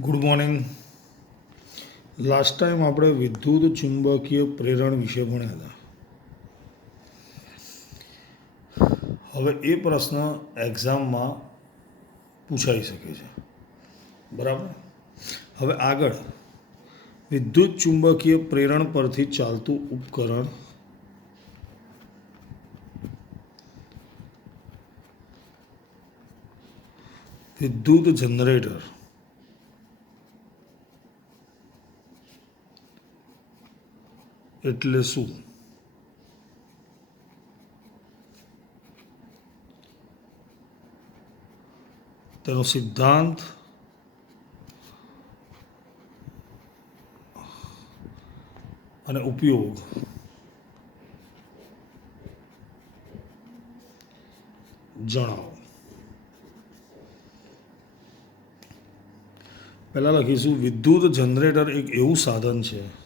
Good morning. Last time આપણે વિદ્યુત ચુંબકીય પ્રેરણ વિશે ભણ્યા હતા. હવે એ પ્રશ્ન એક્ઝામમાં પૂછાઈ શકે છે. બરાબર. હવે આગળ વિદ્યુત ચુંબકીય પ્રેરણ પરથી ચાલતું ઉપકરણ વિદ્યુત જનરેટર એટલે શું? તેનો સિદ્ધાંત અને ઉપયોગ જણાવો. પહેલાં લખીશું વિદ્યુત જનરેટર એક એવું સાધન છે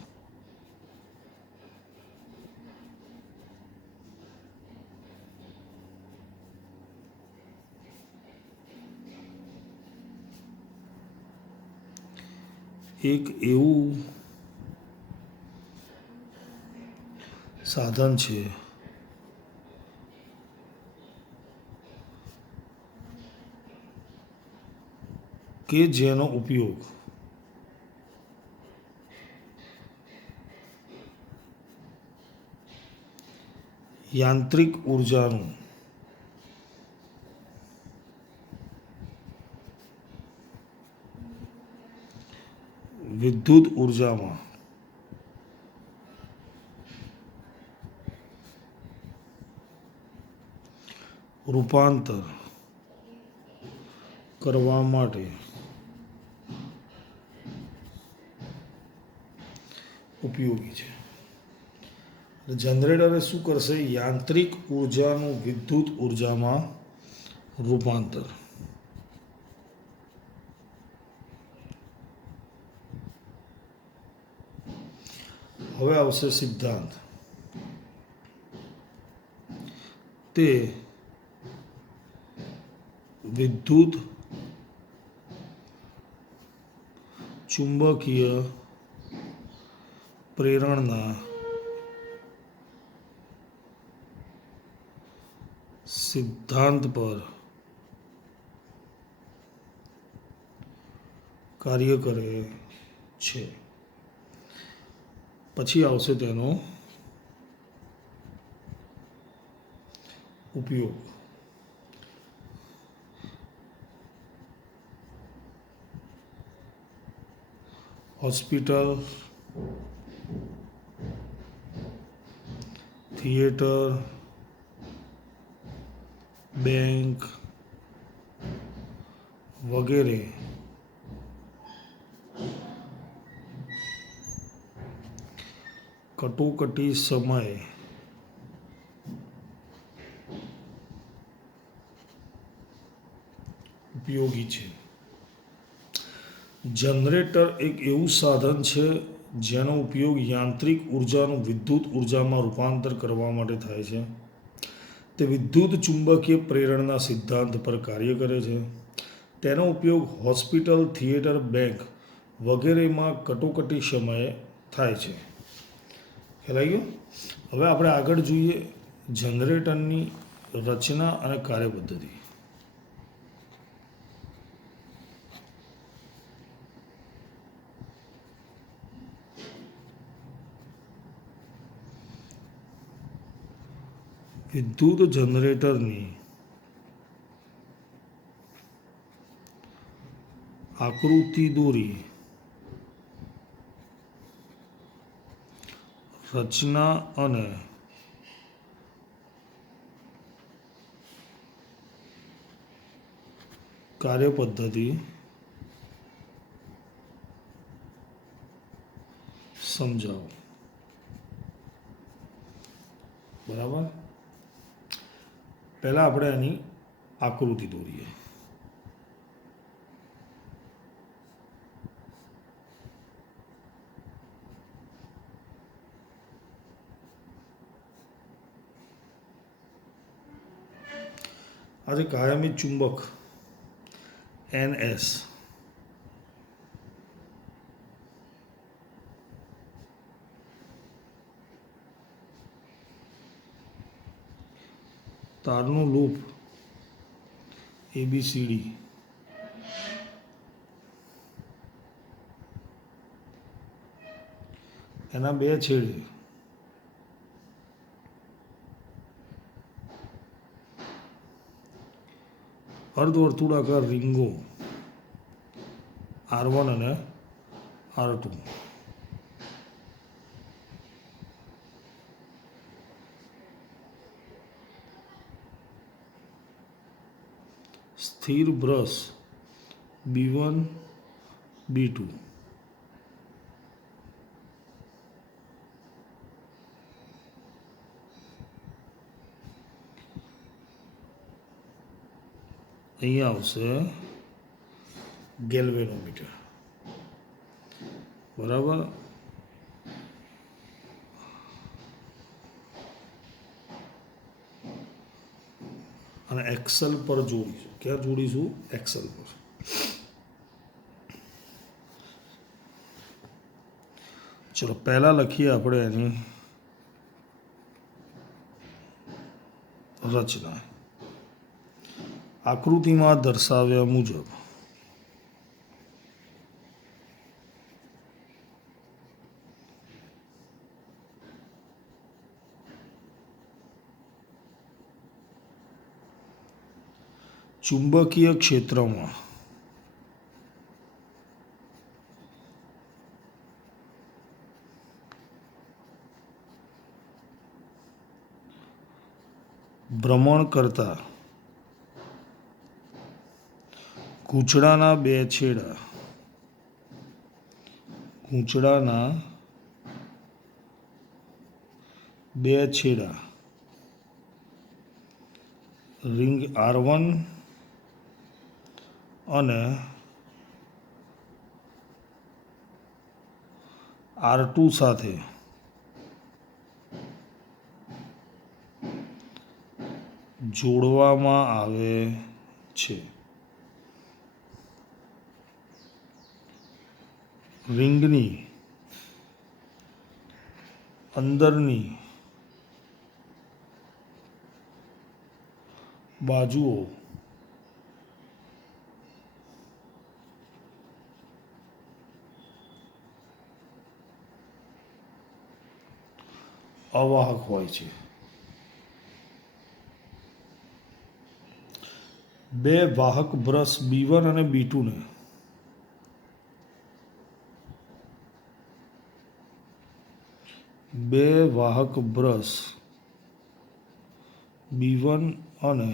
એક એવું સાધન છે કે જેનો ઉપયોગ યાંત્રિક ઉર્જાનું વિદ્યુત ઉર્જામાં રૂપાંતર કરવા માટે ઉપયોગી છે. જનરેટરે શું કરશે? યાંત્રિક ઉર્જાનું વિદ્યુત ઉર્જામાં રૂપાંતર. હવે આવશે સિદ્ધાંત. તે વિદ્યુત ચુંબકીય પ્રેરણના સિદ્ધાંત પર કાર્ય કરે છે. પછી આવશે તેનો ઉપયોગ. હોસ્પિટલ, થિયેટર, બેંક વગેરે કટોકટી સમયે ઉપયોગી છે. જનરેટર એક એવું સાધન છે જેનો ઉપયોગ યાંત્રિક ઉર્જાનું વિદ્યુત ઉર્જામાં રૂપાંતર કરવા માટે થાય છે. તે વિદ્યુત ચુંબકીય પ્રેરણના સિદ્ધાંત પર કાર્ય કરે છે. તેનો ઉપયોગ હોસ્પિટલ, થિયેટર, બેંક વગેરેમાં કટોકટી સમયે થાય છે. ખ્યાલ આવી ગયો? હવે આપણે આગળ જોઈએ જનરેટરની રચના અને કાર્યપદ્ધતિ. વિદ્યુત જનરેટરની આકૃતિ દોરી. રચના અને કાર્યપદ્ધતિ સમજાવો. બરાબર. પહેલાં આપણે એની આકૃતિ દોરીએ. આજે કાયમી ચુંબક NS તારનું લૂપ ABCD એના બે છેડે અર્ધવર્તુળાકાર રીંગો R1 અને R2 સ્થિર બ્રશ B1 B2 અહીંયા આવશે ગેલ્વેનોમીટર બરાબર અને એક્સેલ પર જોડીશું ક્યાં જોડીશું એક્સેલ પર ચલો પહેલા લખીએ આપણે એની રચના આકૃતિમાં દર્શાવ્યા મુજબ ચુંબકીય ક્ષેત્રમાં ભ્રમણ કરતા ગૂંચળાના બે છેડા રિંગ R1 અને R2 સાથે જોડવામાં આવે છે. રિંગની અંદરની બાજુઓ અવાહક હોય છે. બે વાહક બ્રશ B1 અને B2 ને બે વાહક બ્રશ B1 અને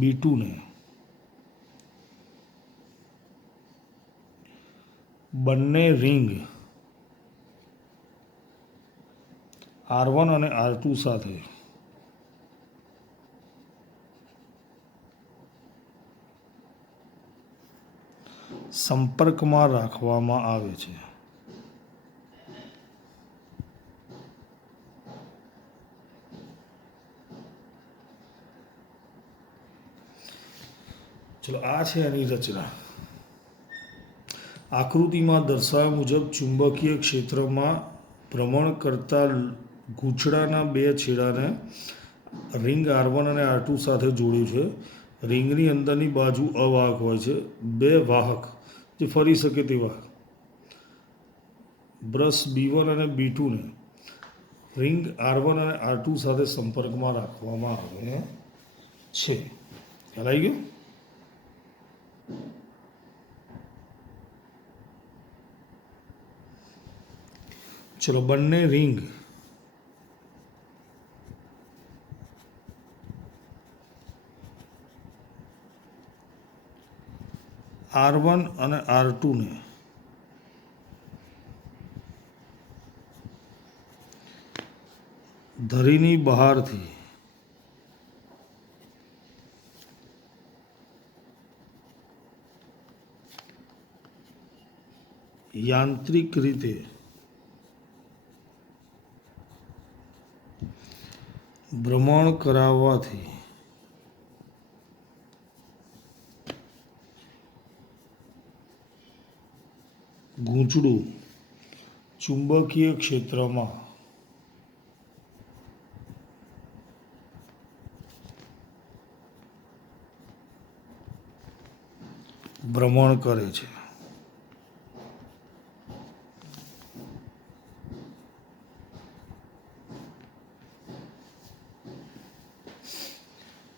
B2 ને બંને રિંગ R1 અને R2 સાથે સંપર્કમાં રાખવામાં આવે છે. ચલો આ છે એની રચના. આકૃતિમાં દર્શાવ્યા મુજબ ચુંબકીય ક્ષેત્રમાં ભ્રમણ કરતા ગૂંચળાના બે છેડાને રિંગ R1 અને R2 સાથે જોડ્યું છે. રિંગની અંદરની બાજુ અવાહક હોય છે. બે વાહક જે ફરી શકે તેવા બ્રશ B1 અને B2 ને રિંગ R1 અને R2 સાથે સંપર્કમાં રાખવામાં આવે છે. ખ્યાલ આવી ગયો? ચલો બંને રિંગ R1 અને R2 ને ધરીની બહારથી યાંત્રિક રીતે ભ્રમણ કરાવવાથી ગૂંચળું ચુંબકીય ક્ષેત્રમાં ભ્રમણ કરે છે.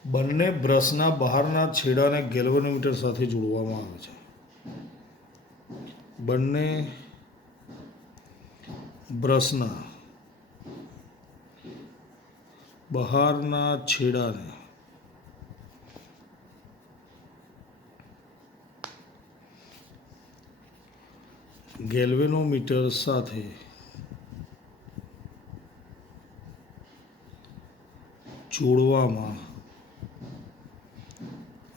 બંને બ્રશના બહારના છેડાને ગેલ્વેનોમીટર સાથે જોડવામાં આવે છે. બંને બ્રશના બહારના છેડાને ગેલ્વેનોમીટર સાથે જોડવામાં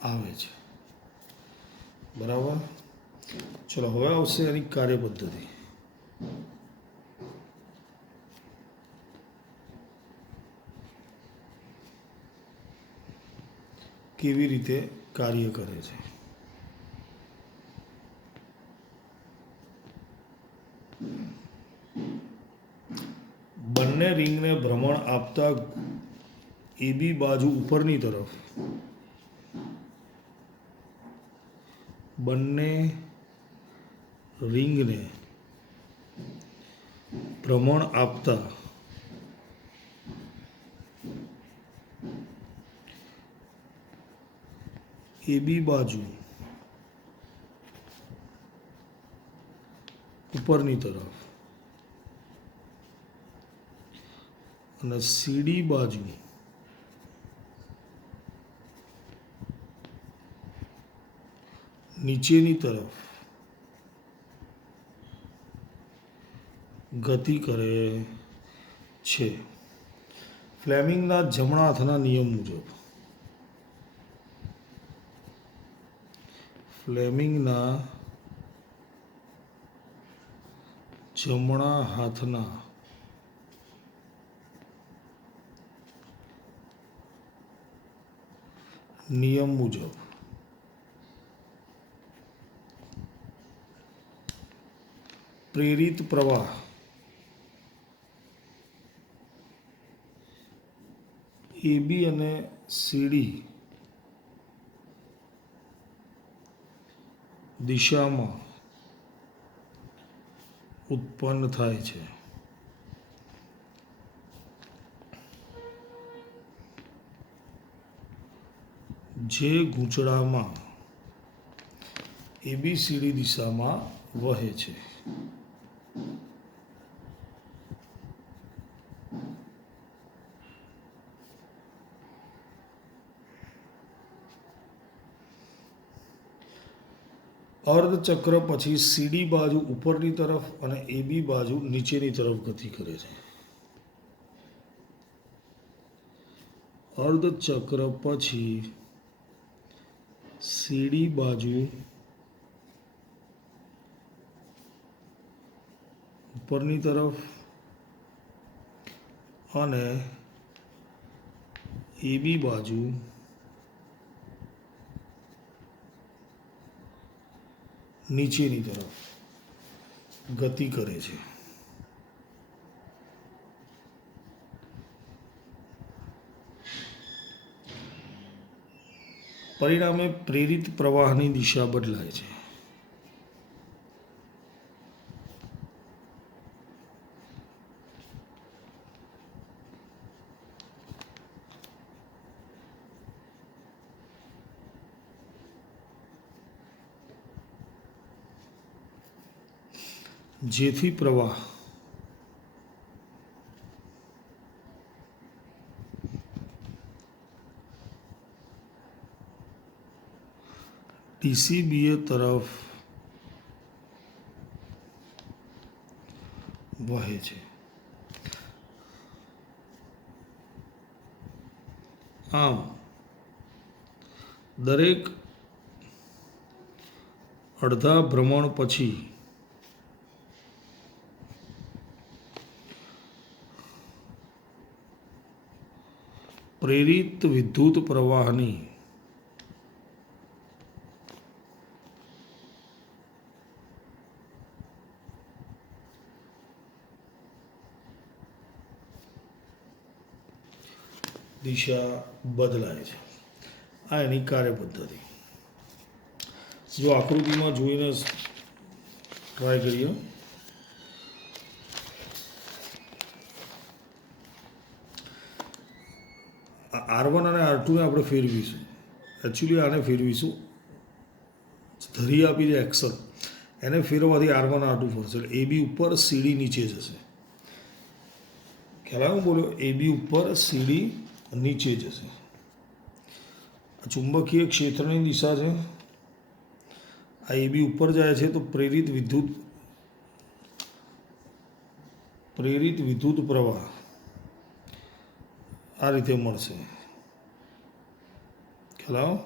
આવે છે. બરાબર. ચલો હવે આવશે એની કાર્યપદ્ધતિ. કેવી રીતે કાર્ય કરે છે. બંને રિંગને ભ્રમણ આપતા એબી બાજુ ઉપરની તરફ બંને રિંગને ભ્રમણ આપતા એબી બાજુ ઉપરની તરફ અને સીડી બાજુ નીચેની તરફ ગતિ કરે છે. ફ્લેમિંગના જમણા હાથના નિયમ મુજબ ફ્લેમિંગના જમણા હાથના નિયમ મુજબ પ્રેરિત પ્રવાહ એબી અને સીડી દિશામાં ઉત્પન્ન થાય છે. જે ગૂંચળામાં એબીસીડી દિશામાં વહે છે. અર્ધચક્ર પછી સીડી બાજુ ઉપરની તરફ અને એબી બાજુ નીચેની તરફ ગતિ કરે છે. અર્ધચક્ર પછી સીડી બાજુ ઉપરની તરફ અને એબી બાજુ નીચેની તરફ ગતિ કરે છે. પરિણામે પ્રેરિત પ્રવાહની દિશા બદલાય છે. જેથી પ્રવાહ ટીસીબીએ તરફ વહે છે. આમ દરેક અડધા ભ્રમણ પછી પ્રેરિત વિદ્યુત પ્રવાહની દિશા બદલાય છે. આ એની કાર્યપદ્ધતિ. જો આકૃતિમાં જોઈને ટ્રાય કરીએ. R1 અને R2ને આપણે ફેરવીશું. એકચ્યુઅલી આને ફેરવીશું. ધરી આપી છે એક્સલ, એને ફેરવવાથી R1 R2 ફરશે. એટલે AB ઉપર CD નીચે જશે. ખ્યાલ આવ્યો બોલ્યો? AB ઉપર CD નીચે જશે. ચુંબકીય ક્ષેત્રની દિશા છે. આ AB ઉપર જાય છે તો પ્રેરિત વિદ્યુત પ્રવાહ આ રીતે મળશે. ખ્યાલ આવ્યો?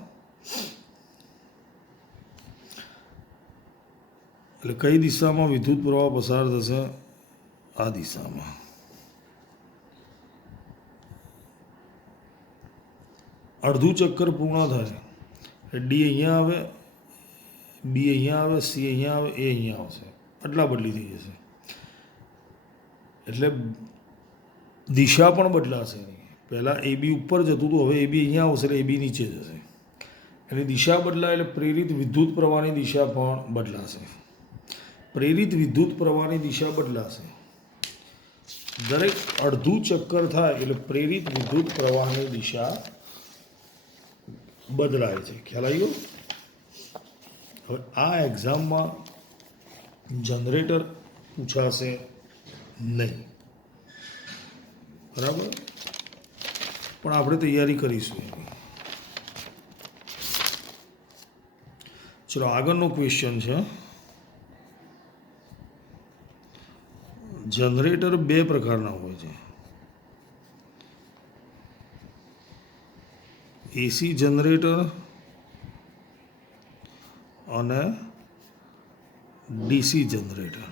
એટલે કઈ દિશામાં વિદ્યુત પ્રવાહ પસાર થશે? આ દિશામાં. અડધું ચક્કર પૂર્ણ થાય ડી અહીંયા આવે, બી અહીંયા આવે, સી અહીંયા આવે, એ અહીંયા આવશે. આટલા બદલી થઈ જશે. એટલે દિશા પણ બદલાશે. પહેલાં AB ઉપર જતું હતું, હવે AB અહીંયા આવશે એટલે AB નીચે જશે. એની દિશા બદલાય એટલે પ્રેરિત વિદ્યુત પ્રવાહની દિશા પણ બદલાશે. પ્રેરિત વિદ્યુત પ્રવાહની દિશા બદલાશે. દરેક અડધું ચક્કર થાય એટલે પ્રેરિત વિદ્યુત પ્રવાહની દિશા બદલાય છે. ખ્યાલ આવી ગયો? હવે આ એક્ઝામમાં જનરેટર પૂછાશે નહીં, બરાબર? પણ આપણે તૈયારી કરીશું એની. ચલો આગળનો ક્વેશ્ચન છે. જનરેટર બે પ્રકારના હોય છે. એસી જનરેટર અને ડીસી જનરેટર.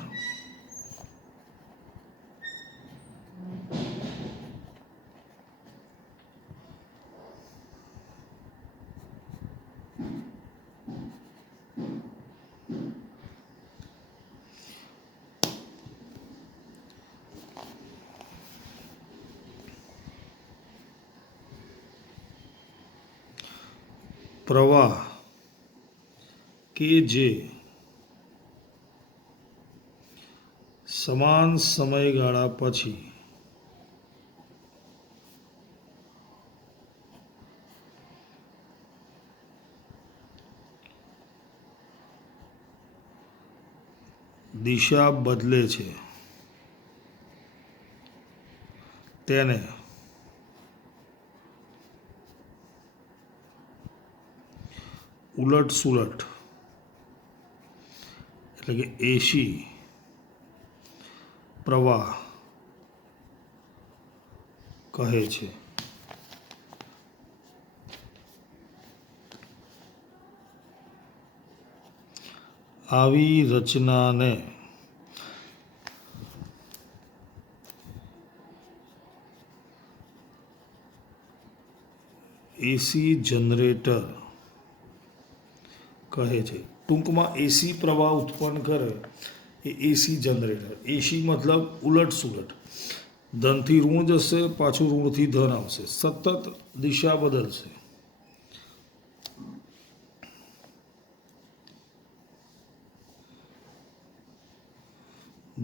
પ્રવાહ કે જે સમાન સમયગાળા પછી દિશા બદલે છે તેને ઉલટ સુલટ એટલે કે એસી પ્રવાહ કહે છે. આવી રચનાને એસી જનરેટર કહે છે. ટૂંકમાં એસી પ્રવાહ ઉત્પન્ન કરે એ એસી જનરેટર. એસી મતલબ ઉલટ સુલટ, ધનથી ઋણ જશે, પાછું ઋણથી ધન આવશે, સતત દિશા બદલશે.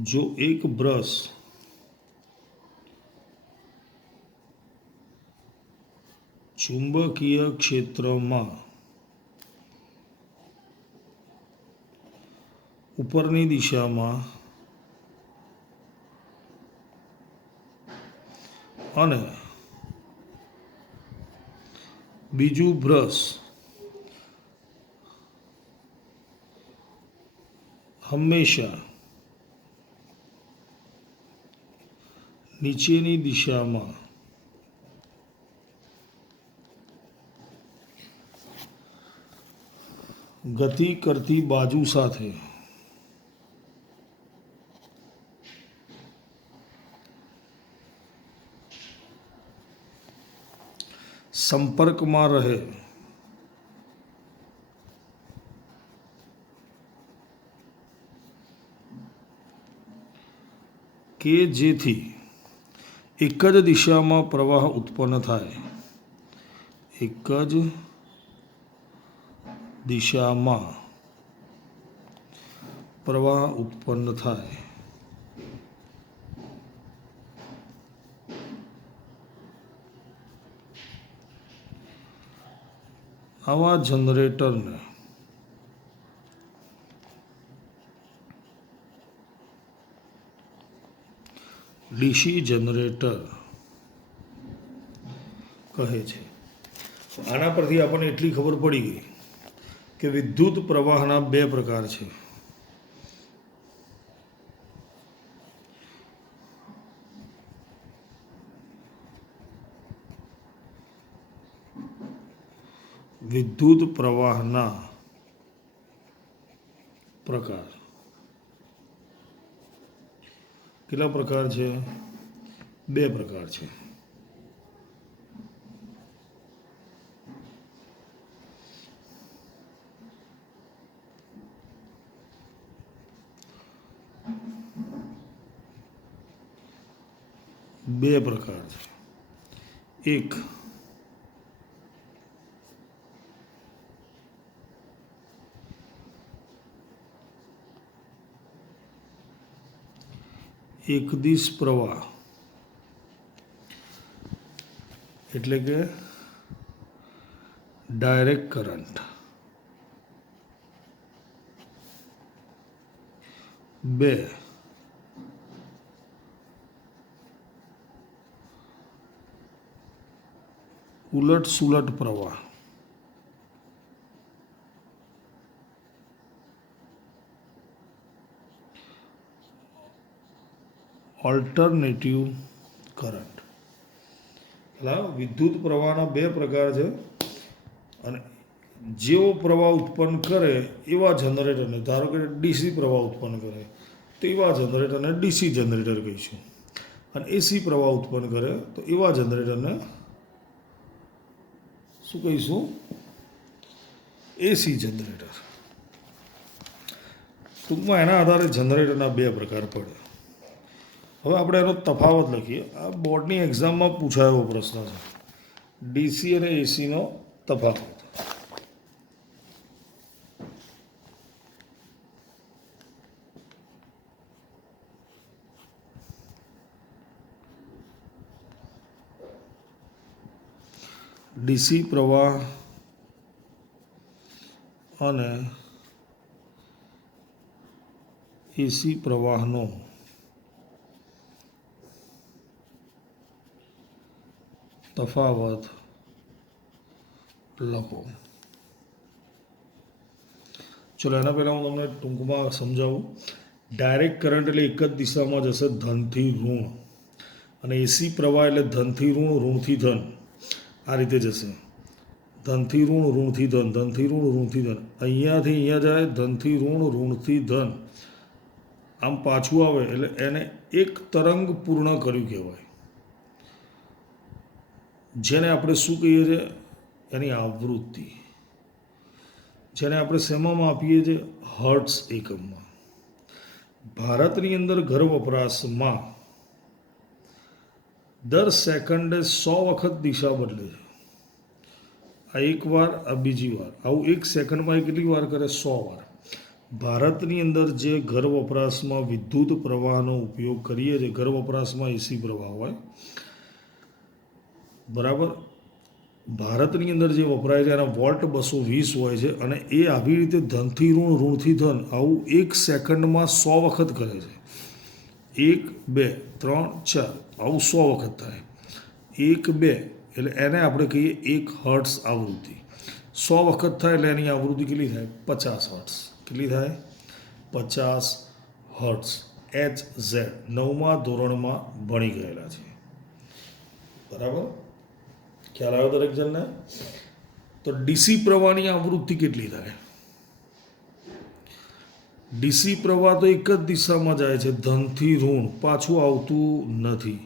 જો એક બ્રશ ચુંબકીય ક્ષેત્રમાં ઉપરની દિશામાં અને બીજું બ્રશ હંમેશા નીચેની દિશામાં ગતિ કરતી બાજુ સાથે સંપર્કમાં રહે કે જેથી એક જ દિશામાં પ્રવાહ ઉત્પન્ન થાય. એક જ દિશામાં પ્રવાહ ઉત્પન્ન થાય આવા જનરેટરને ડીસી જનરેટર કહે છે. આના પરથી આપણને એટલી ખબર પડી ગઈ કે વિદ્યુત પ્રવાહના બે પ્રકાર છે. વિદ્યુત પ્રવાહના પ્રકાર કેટલા પ્રકાર છે? બે પ્રકાર છે. બે પ્રકાર છે. એક એકદિશ પ્રવાહ એટલે કે ડાયરેક્ટ કરંટ. બે ઉલટ સુલટ પ્રવાહ ઓલ્ટરનેટિવ કરંટ. એટલે વિદ્યુત પ્રવાહના બે પ્રકાર છે અને જેવો પ્રવાહ ઉત્પન્ન કરે એવા જનરેટરને, ધારો કે ડીસી પ્રવાહ ઉત્પન્ન કરે તો એવા જનરેટરને ડીસી જનરેટર કહીશું, અને એસી પ્રવાહ ઉત્પન્ન કરે તો એવા જનરેટરને શું કહીશું? એસી જનરેટર. ટૂંકમાં એના આધારે જનરેટરના બે પ્રકાર પડે. હવે આપણે એનો તફાવત લખીએ. આ બોર્ડની એક્ઝામમાં પૂછાયેલો પ્રશ્ન છે, ડીસી અને એસીનો તફાવત. ડીસી પ્રવાહ અને એસી પ્રવાહનો તફાવત લખો. ચલો એના પહેલાં હું તમને ટૂંકમાં સમજાવું. ડાયરેક્ટ કરંટ એટલે એક જ દિશામાં જશે, ધનથી ઋણ, અને એસી પ્રવાહ એટલે ધનથી ઋણ, ઋણથી ધન. આ રીતે જશે, ધનથી ઋણ, ઋણથી ધન, ધનથી ઋણ, ઋણથી ધન. અહીંયાથી અહીંયા જાય, ધનથી ઋણ, ઋણથી ધન, આમ પાછું આવે એટલે એને એક તરંગ પૂર્ણ કર્યું કહેવાય. જેને આપણે શું કહીએ છીએ? એની આવૃત્તિ. જેને આપણે શેમાં માપીએ છીએ? હર્ટ્ઝ એકમમાં. ભારતની અંદર ઘર વપરાશમાં દર સેકન્ડે 100 વખત દિશા બદલે છે. આ એક વાર, આ બીજી વાર. આવું એક સેકન્ડમાં કેટલી વાર કરે? 100 વાર. ભારતની અંદર જે ઘર વપરાશમાં વિદ્યુત પ્રવાહનો ઉપયોગ કરીએ છીએ, ઘર વપરાશમાં એસી પ્રવાહ હોય, બરાબર, ભારતની અંદર જે વપરાય છે એના વોલ્ટ 220 હોય છે, અને એ આવી રીતે ધનથી ઋણ, ઋણથી ધન આવું એક સેકન્ડમાં 100 વખત કરે છે. 1 2 3 4 આવું 100 વખત થાય. 1 2 એટલે એને આપણે કહીએ 1 હર્ટ્ઝ આવૃત્તિ. 100 વખત થાય એટલે એની આવૃત્તિ કેટલી થાય? 50 હર્ટ્ઝ. કેટલી થાય? 50 હર્ટ્ઝ. HZ 9મા ધોરણમાં ભણી ગયેલા છે, બરાબર? ખ્યાલ આવ્યો દરેક જણને? તો ડીસી પ્રવાહની આવૃત્તિ કેટલી થાય? ડીસી પ્રવાહ તો એક જ દિશામાં જાય છે, ધનથી ઋણ, પાછું આવતું નથી,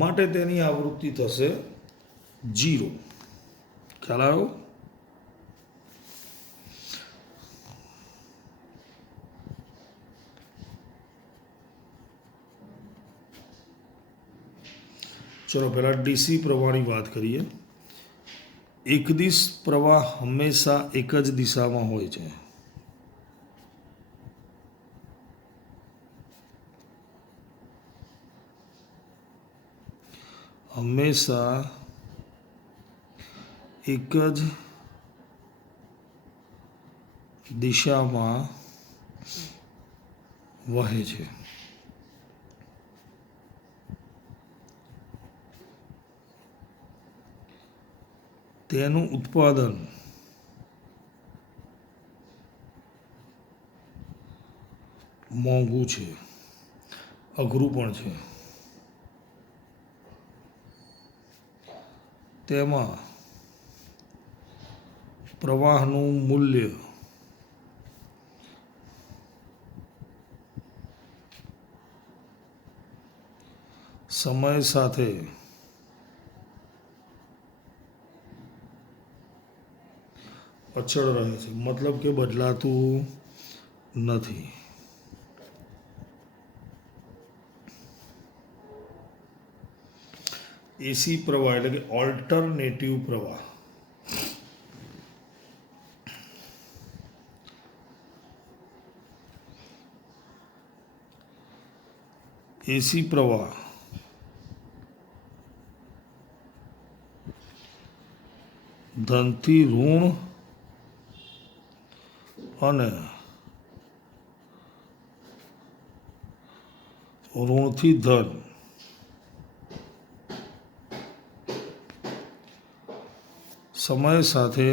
માટે તેની આવૃત્તિ થશે 0. ખ્યાલ આવ્યો? ચલો પહેલાં ડીસી પ્રવાહની વાત કરીએ. એકદિશ પ્રવાહ હંમેશા એક જ દિશામાં હોય છે. હંમેશા એક જ દિશામાં વહે છે. તેનું ઉત્પાદન મોંઘું છે, અઘરું પણ છે. તેમાં પ્રવાહનું મૂલ્ય સમય સાથે અચળ રહે છે, મતલબ કે બદલાતું નથી. એસી પ્રવાહ એટલે કે ઓલ્ટરનેટિવ પ્રવાહ. એસી પ્રવાહ ધનથી ઋણ અને ઋણથી ધન સમય સાથે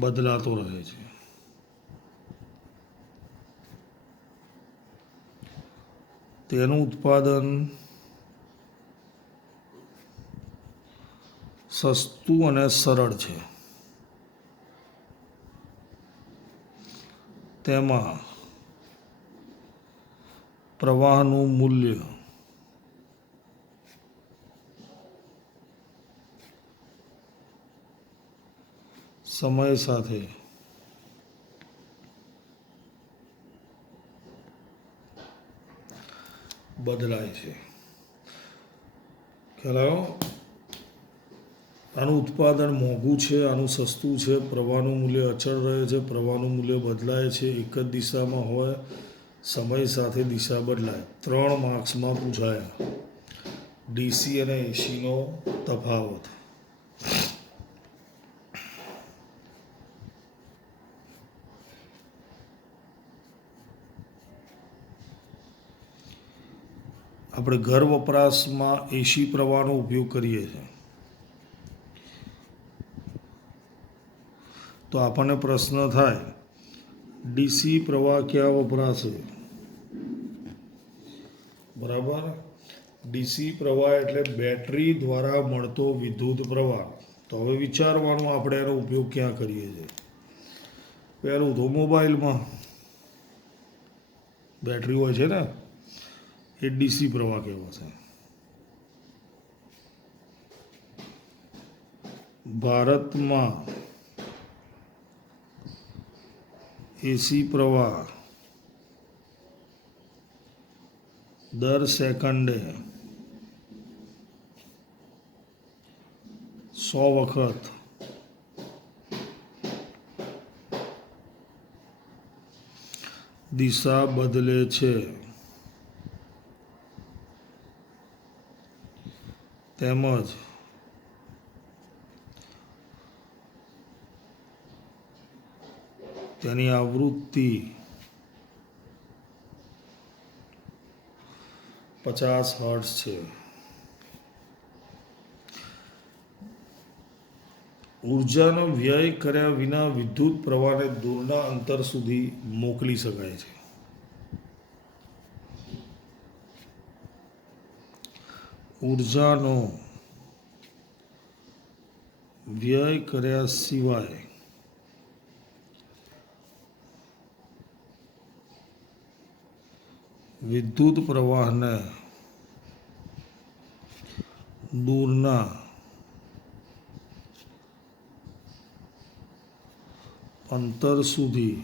બદલાતો રહે છે. તેનું ઉત્પાદન સસ્તું અને સરળ છે. તેમાં પ્રવાહનું મૂલ્ય સમય સાથે બદલાય છે. ખ્યાલ આવ્યો? આનું ઉત્પાદન મોંઘું છે, આનું સસ્તું છે, પ્રવાહનું મૂલ્ય અચળ રહે છે, પ્રવાહનું મૂલ્ય બદલાય છે, એક જ દિશામાં હોય, સમય સાથે દિશા બદલાય. 3 માર્ક્સમાં પૂછાયા. ડીસી અને એસીનો તફાવત. આપણે ઘર વપરાશમાં એસી પ્રવાહનો ઉપયોગ કરીએ છીએ. તો આપણને પ્રશ્ન થાય, ડીસી પ્રવાહ ક્યાં વપરાશે? બરાબર. ડીસી પ્રવાહ એટલે બેટરી દ્વારા મળતો વિદ્યુત પ્રવાહ. તો હવે વિચારવાનું આપણે એનો ઉપયોગ ક્યાં કરીએ છીએ. પહેલું તો મોબાઈલમાં બેટરી હોય છે ને, એ ડીસી પ્રવાહ કહેવાશે. ભારતમાં એસી પ્રવાહ દર સેકન્ડે 100 વખત દિશા બદલે છે. તેમજ તેની આવૃત્તિ 50 હર્ટ્ઝ છે. ઉર્જાનો વ્યય કર્યા વિના વિદ્યુત પ્રવાહને દૂરના અંતર સુધી મોકલી શકાય છે. ઉર્જાનો વ્યય કર્યા સિવાય વિદ્યુત પ્રવાહને દૂરના અંતર સુધી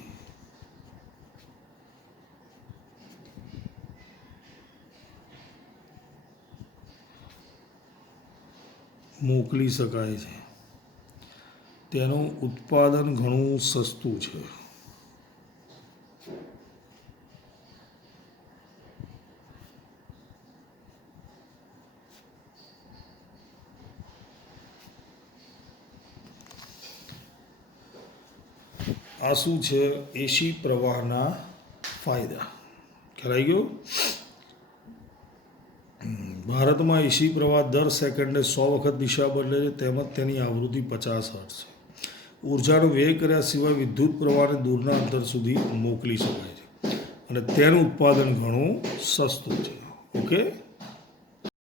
મોકલી શકાય છે. તેનું ઉત્પાદન ઘણું સસ્તું છે. આ શું છે? એસી પ્રવાહના ફાયદા. ખ્યાલ આવી ગયો? ભારતમાં એસી પ્રવાહ દર સેકન્ડે 100 વખત દિશા બદલે છે, તેમજ તેની આવૃત્તિ 50 હર્ટ્ઝ છે. ઉર્જાનો વ્યય કર્યા સિવાય વિદ્યુત પ્રવાહને દૂરના અંતર સુધી મોકલી શકાય છે અને તેનું ઉત્પાદન ઘણું સસ્તું છે. ઓકે.